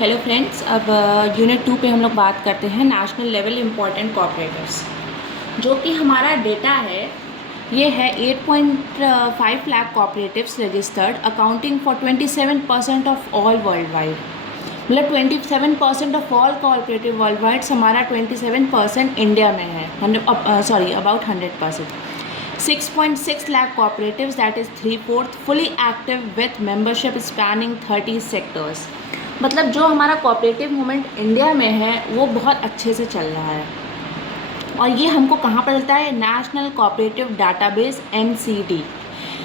Hello friends, अब unit 2 पे हम लोग बात करते हैं नेशनल लेवल इम्पॉर्टेंट कॉपरेटर्स। जो कि हमारा डेटा है ये है 8.5 lakh cooperatives registered accounting for 27% of all world wide. मतलब 27% of all cooperative world wide, हमारा 27% इंडिया में है, about 100%। 6.6 lakh cooperatives, that is 3/4 fully active with membership spanning 30 sectors। मतलब जो हमारा कोऑपरेटिव मूवमेंट इंडिया में है वो बहुत अच्छे से चल रहा है। और ये हमको कहाँ पर मिलता है? National cooperative database NCD।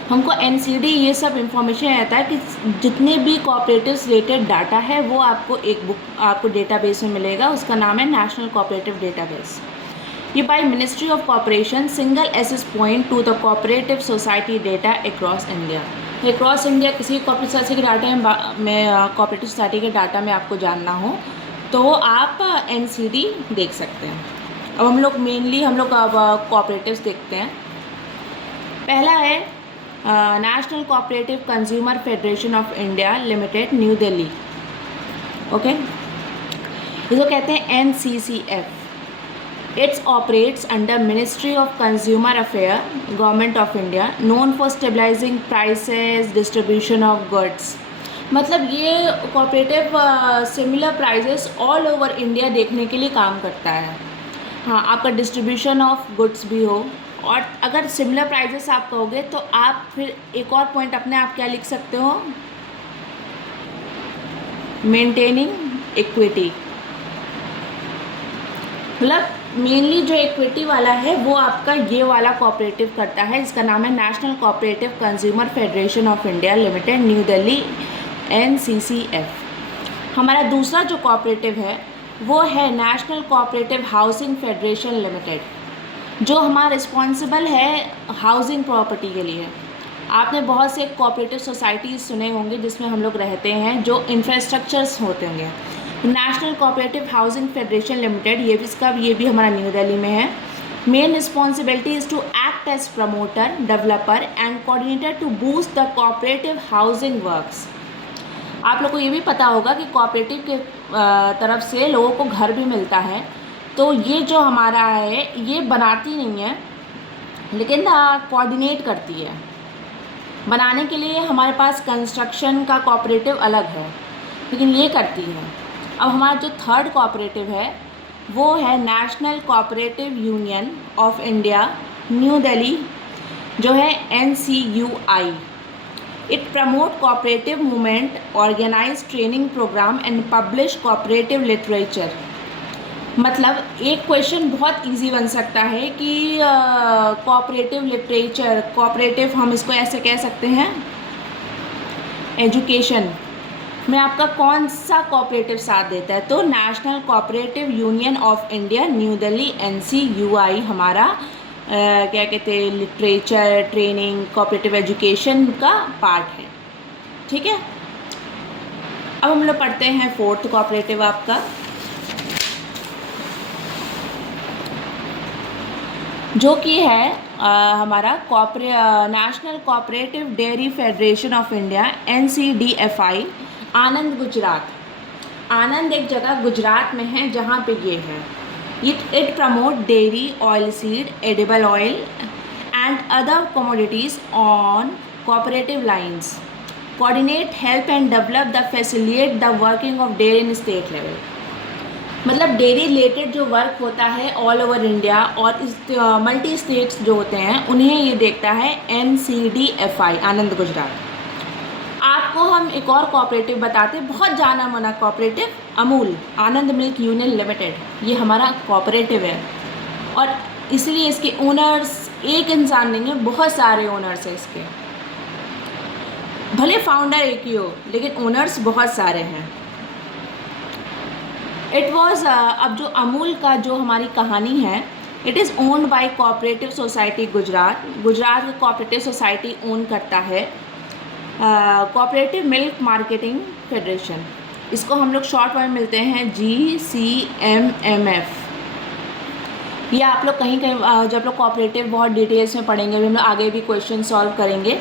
हमको NCD ये सब इंफॉर्मेशन रहता है कि जितने भी कोऑपरेटिव्स रिलेटेड डाटा है वो आपको एक बुक आपको डेटाबेस में मिलेगा, उसका नाम है नेशनल कोऑपरेटिव डेटाबेस। ये by ministry of cooperation single access point to the cooperative society data across India. Across India किसी कोऑपरेटिव सोसाइटी के डाटा में कोऑपरेटिव सोसाइटी के डाटा में आपको जानना हो तो आप NCD देख सकते हैं। अब हम लोग अब कोऑपरेटिव्स देखते हैं। पहला है national cooperative consumer federation of India limited, New Delhi. Okay, इसको कहते हैं NCCF। It operates under Ministry of Consumer Affairs, Government of India, known for stabilizing prices, distribution of goods। मतलब ये cooperative similar prices all over India देखने के लिए काम करता है। हाँ, आपका डिस्ट्रीब्यूशन ऑफ गुड्स भी हो, और अगर सिमिलर प्राइजेस आप कहोगे तो आप फिर एक और पॉइंट अपने आप क्या लिख सकते हो? Maintaining equity. मतलब मेनली जो इक्विटी वाला है वो आपका ये वाला कोऑपरेटिव करता है, इसका नाम है national cooperative consumer federation of India limited, New Delhi, NCCF। हमारा दूसरा जो कोऑपरेटिव है वो है national cooperative housing federation limited, जो हमारा रिस्पॉन्सिबल है हाउसिंग प्रॉपर्टी के लिए। आपने बहुत से कोऑपरेटिव सोसाइटीज़ सुने होंगे जिसमें हम लोग रहते हैं, जो इंफ्रास्ट्रक्चर्स होते होंगे। National cooperative housing federation limited ये भी हमारा न्यू दिल्ली में है। Main responsibility is to act as promoter, developer and coordinator to boost the cooperative housing works. आप लोग को ये भी पता होगा कि कोऑपरेटिव के तरफ से लोगों को घर भी मिलता है, तो ये जो हमारा है ये बनाती नहीं है लेकिन कोऑर्डिनेट करती है। बनाने के लिए हमारे पास कंस्ट्रक्शन का कोऑपरेटिव अलग है, लेकिन ये करती है। अब हमारा जो थर्ड कोऑपरेटिव है वो है national cooperative union of India, New Delhi, जो है NCUI। It promote cooperative movement, organise training programme and publish cooperative literature. मतलब एक क्वेश्चन बहुत इजी बन सकता है कि कोऑपरेटिव लिटरेचर, कोऑपरेटिव हम इसको ऐसे कह सकते हैं एजुकेशन में आपका कौन सा कोऑपरेटिव साथ देता है? तो national cooperative union of India, New Delhi, NCUI हमारा क्या कहते हैं लिटरेचर, ट्रेनिंग, कोऑपरेटिव एजुकेशन का पार्ट है। ठीक है, अब हम लोग पढ़ते हैं फोर्थ कोऑपरेटिव आपका, जो कि है हमारा national cooperative dairy federation of India, NCDFI, आनंद, गुजरात। आनंद एक जगह गुजरात में है जहाँ पे ये है। It promote dairy, oil seed, edible oil and other commodities on cooperative lines, coordinate, help and develop the facilitate the working of dairy in state level. मतलब dairy related जो वर्क होता है ऑल ओवर इंडिया और इस multi states जो होते हैं उन्हें ये देखता है NCDFI, आनंद, गुजरात। आपको हम एक और कोऑपरेटिव बताते हैं, बहुत जाना माना कोऑपरेटिव, अमूल, आनंद मिल्क यूनियन लिमिटेड। ये हमारा कोऑपरेटिव है और इसलिए इसके ओनर्स एक इंसान नहीं है, बहुत सारे ओनर्स हैं इसके। भले फाउंडर एक ही हो लेकिन ओनर्स बहुत सारे हैं। इट वॉज अब जो अमूल का जो हमारी कहानी है, it is owned by cooperative society Gujarat. Gujarat का कोऑपरेटिव सोसाइटी ओन करता है कोऑपरेटिव मिल्क मार्केटिंग फेडरेशन। इसको हम लोग शॉर्ट में मिलते हैं GCMMF। या आप लोग कहीं कहीं जब लोग कोऑपरेटिव बहुत डिटेल्स में पढ़ेंगे, हम लोग आगे भी क्वेश्चन सॉल्व करेंगे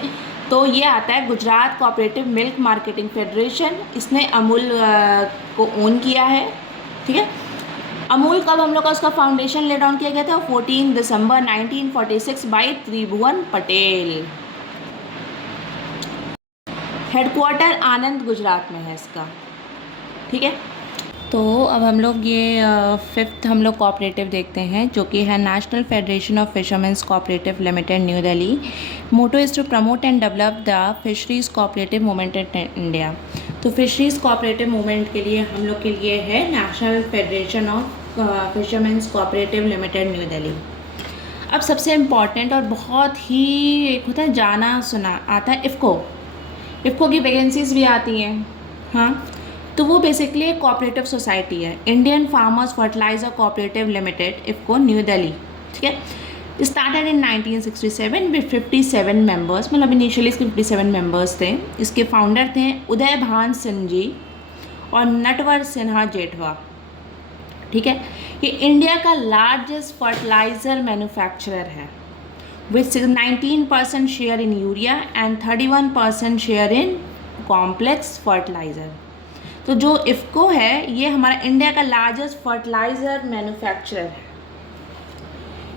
तो ये आता है Gujarat cooperative milk marketing federation, इसने अमूल को ओन किया है। ठीक है, अमूल कब हम लोग का उसका फाउंडेशन ले डाउन किया गया था? 14 दिसंबर 1946 बाय त्रिभुवन पटेल। हेडक्वार्टर आनंद गुजरात में है इसका। ठीक है, तो अब हम लोग ये फिफ्थ हम लोग कोऑपरेटिव देखते हैं, जो कि है national federation of fishermen's cooperative limited New Delhi. Motto is to promote and develop the fisheries cooperative movement in India. तो फिशरीज़ कोऑपरेटिव मूवमेंट के लिए हम लोग के लिए है national federation of fishermen's cooperative limited New Delhi. अब सबसे इम्पॉर्टेंट और बहुत ही एक होता है जाना सुना आता है इफ़को। इफ़को की वैकेंसीज़ भी आती हैं। हाँ, तो वो बेसिकली एक कोऑपरेटिव सोसाइटी है, Indian farmers fertiliser cooperative limited, IFFCO new Delhi. ठीक है, स्टार्टेड इन 1967 विद 57 मेंबर्स, मतलब इनिशियली इसके 57 मेंबर्स थे। इसके फाउंडर थे उदय भान सिंह जी और नटवर सिन्हा जेठवा। ठीक है, ये इंडिया का लार्जेस्ट फर्टिलाइज़र मैन्युफैक्चरर है with 19% share in urea and 31% share in complex fertiliser. तो जो इफ़को है ये हमारा इंडिया का लार्जेस्ट फर्टिलाइज़र मैन्युफैक्चरर है।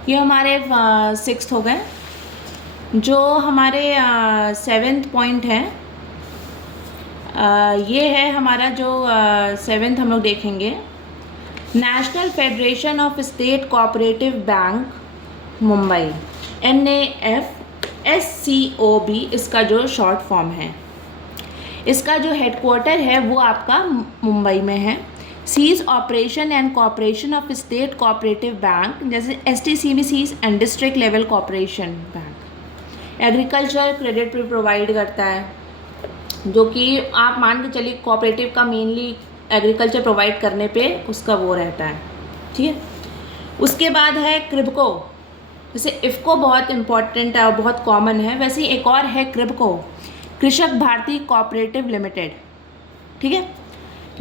ये हमारे 6th हो गए। जो हमारे 7th पॉइंट है, ये है हमारा जो 7th हम लोग देखेंगे, national federation of state cooperative bank Mumbai, NAFSCOB इसका जो शॉर्ट फॉर्म है। इसका जो हेडक्वार्टर है वो आपका मुंबई में है। Sees operation and cooperation of state cooperative bank, जैसे STCBCs and district level cooperation bank. Agriculture credit भी प्रोवाइड करता है, जो कि आप मान के चलिए कोऑपरेटिव का मेनली एग्रीकल्चर प्रोवाइड करने पे उसका वो रहता है। ठीक है, उसके बाद है क्रिबको। जैसे इफ़को बहुत इम्पॉर्टेंट है और बहुत कॉमन है, वैसे ही एक और है क्रिबको, कृषक भारती कोऑपरेटिव लिमिटेड। ठीक है,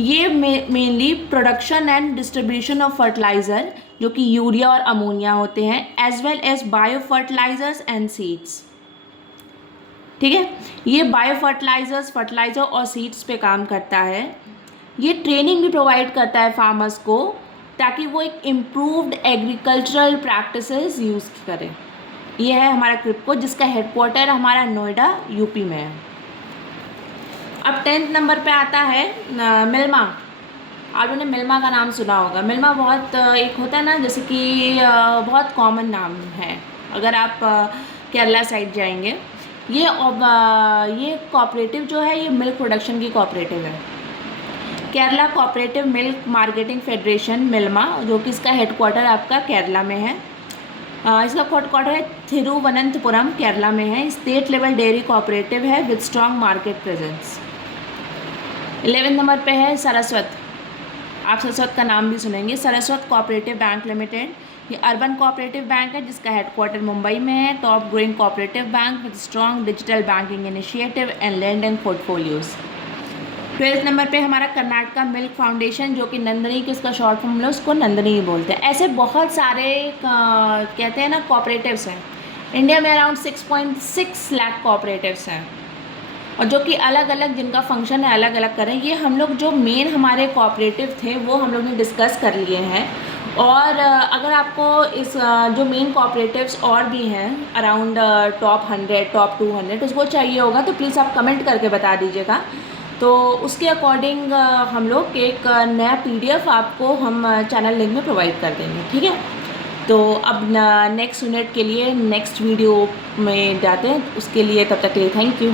ये mainly production and distribution of fertiliser, जो कि यूरिया और अमोनिया होते हैं, as well as bio fertilisers and seeds. ठीक है, ये बायो फर्टिलाइज़र और सीड्स पे काम करता है। ये ट्रेनिंग भी प्रोवाइड करता है फार्मर्स को, ताकि वो एक इम्प्रूव्ड एग्रीकल्चरल प्रैक्टिसेस यूज़ करें। ये है हमारा क्रिबको, जिसका हेडक्वार्टर हमारा नोएडा यूपी में है। अब 10th नंबर पे आता है मिल्मा। आप लोगों ने मिल्मा का नाम सुना होगा। मिल्मा बहुत एक होता है ना, जैसे कि बहुत कॉमन नाम है अगर आप केरला साइड जाएंगे। ये कोऑपरेटिव जो है ये मिल्क प्रोडक्शन की कोऑपरेटिव है। Kerala cooperative milk marketing federation Milma, जो कि इसका हेडक्वार्टर आपका केरला में है। इसका हेडक्वार्टर है थिरुवनंतपुरम, केरला में है। स्टेट लेवल डेयरी कोऑपरेटिव है with strong market presence. 11 number पे है सरस्वत। आप सरस्वत का नाम भी सुनेंगे, सरस्वत कोऑपरेटिव बैंक लिमिटेड। ये अर्बन कोऑपरेटिव बैंक है, जिसका हेडक्वार्टर मुंबई में है। Top growing cooperative bank with strong digital banking initiative and lending portfolios. 12th number पे हमारा कर्नाटका मिल्क फाउंडेशन, जो कि नंदनी के इसका शॉर्ट फॉर्म है, उसको नंदनी ही बोलते हैं। ऐसे बहुत सारे कहते हैं ना कोऑपरेटिव्स हैं। इंडिया में अराउंड 6.6 लाख कोऑपरेटिव्स हैं, और जो कि अलग अलग जिनका फंक्शन है अलग अलग करें। ये हम लोग जो मेन हमारे कोऑपरेटिव थे वो हम लोग ने डिस्कस कर लिए हैं। और अगर आपको इस जो मेन कोऑपरेटिव्स और भी हैं अराउंड टॉप 100 टॉप 200 उसको चाहिए होगा, तो प्लीज़ आप कमेंट करके बता दीजिएगा। तो उसके अकॉर्डिंग हम लोग एक नया PDF आपको हम चैनल लिंक में प्रोवाइड कर देंगे। ठीक है, तो अब नेक्स्ट यूनिट के लिए नेक्स्ट वीडियो में जाते हैं। उसके लिए तब तक के लिए थैंक यू।